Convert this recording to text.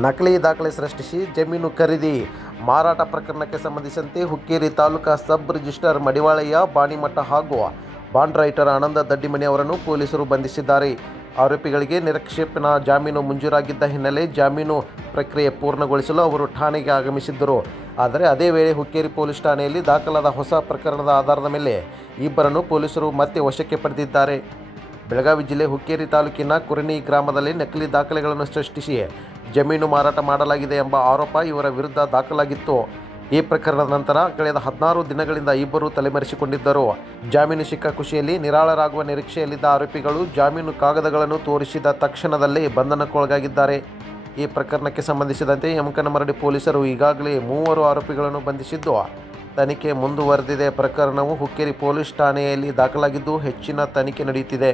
ನಕಲಿ ದಾಖಲೆ ಸೃಷ್ಟಿಸಿ ಜಮೀನು ಖರೀದಿ ಮಾರಾಟ ಪ್ರಕರಣಕ್ಕೆ ಸಂಬಂಧಿಸಿದಂತೆ ಹುಕ್ಕೇರಿ ತಾಲೂಕಾ ಸಬ್ ರಿಜಿಸ್ಟ್ರಾರ್ ಮಡಿವಾಳಯ್ಯ ಬಾಣಿಮಠ ಹಾಗೂ ಬಾಂಡ್ ರೈಟರ್ ಆನಂದ ದಡ್ಡಿಮನಿ ಅವರನ್ನು ಪೊಲೀಸರು ಬಂಧಿಸಿದ್ದಾರೆ. ಆರೋಪಿಗಳಿಗೆ ನಿರೀಕ್ಷೇಪಣಾ ಜಾಮೀನು ಮಂಜೂರಾಗಿದ್ದ ಹಿನ್ನೆಲೆ ಜಾಮೀನು ಪ್ರಕ್ರಿಯೆ ಪೂರ್ಣಗೊಳಿಸಲು ಅವರು ಠಾಣೆಗೆ ಆಗಮಿಸಿದ್ದರು. ಆದರೆ ಅದೇ ವೇಳೆ ಹುಕ್ಕೇರಿ ಪೊಲೀಸ್ ಠಾಣೆಯಲ್ಲಿ ದಾಖಲಾದ ಹೊಸ ಪ್ರಕರಣದ ಆಧಾರದ ಮೇಲೆ ಇಬ್ಬರನ್ನು ಪೊಲೀಸರು ಮತ್ತೆ ವಶಕ್ಕೆ ಪಡೆದಿದ್ದಾರೆ. ಬೆಳಗಾವಿ ಜಿಲ್ಲೆ ಹುಕ್ಕೇರಿ ತಾಲೂಕಿನ ಕುರನಿ ಗ್ರಾಮದಲ್ಲಿ ನಕಲಿ ದಾಖಲೆಗಳನ್ನು ಸೃಷ್ಟಿಸಿ ಜಮೀನು ಮಾರಾಟ ಮಾಡಲಾಗಿದೆ ಎಂಬ ಆರೋಪ ಇವರ ವಿರುದ್ಧ ದಾಖಲಾಗಿತ್ತು. ಈ ಪ್ರಕರಣದ ನಂತರ ಕಳೆದ 16 ದಿನಗಳಿಂದ ಇಬ್ಬರು ತಲೆಮರೆಸಿಕೊಂಡಿದ್ದರು. ಜಾಮೀನು ಸಿಕ್ಕ ಖುಷಿಯಲ್ಲಿ ನಿರಾಳರಾಗುವ ನಿರೀಕ್ಷೆಯಲ್ಲಿದ್ದ ಆರೋಪಿಗಳು ಜಾಮೀನು ಕಾಗದಗಳನ್ನು ತೋರಿಸಿದ ತಕ್ಷಣದಲ್ಲೇ ಬಂಧನಕ್ಕೊಳಗಾಗಿದ್ದಾರೆ. ಈ ಪ್ರಕರಣಕ್ಕೆ ಸಂಬಂಧಿಸಿದಂತೆ ಯಮಕನಮರಡಿ ಪೊಲೀಸರು ಈಗಾಗಲೇ 3 ಆರೋಪಿಗಳನ್ನು ಬಂಧಿಸಿದ್ದು ತನಿಖೆ ಮುಂದುವರೆದಿದೆ. ಪ್ರಕರಣವು ಹುಕ್ಕೇರಿ ಪೊಲೀಸ್ ಠಾಣೆಯಲ್ಲಿ ದಾಖಲಾಗಿದ್ದು ಹೆಚ್ಚಿನ ತನಿಖೆ ನಡೆಯುತ್ತಿದೆ.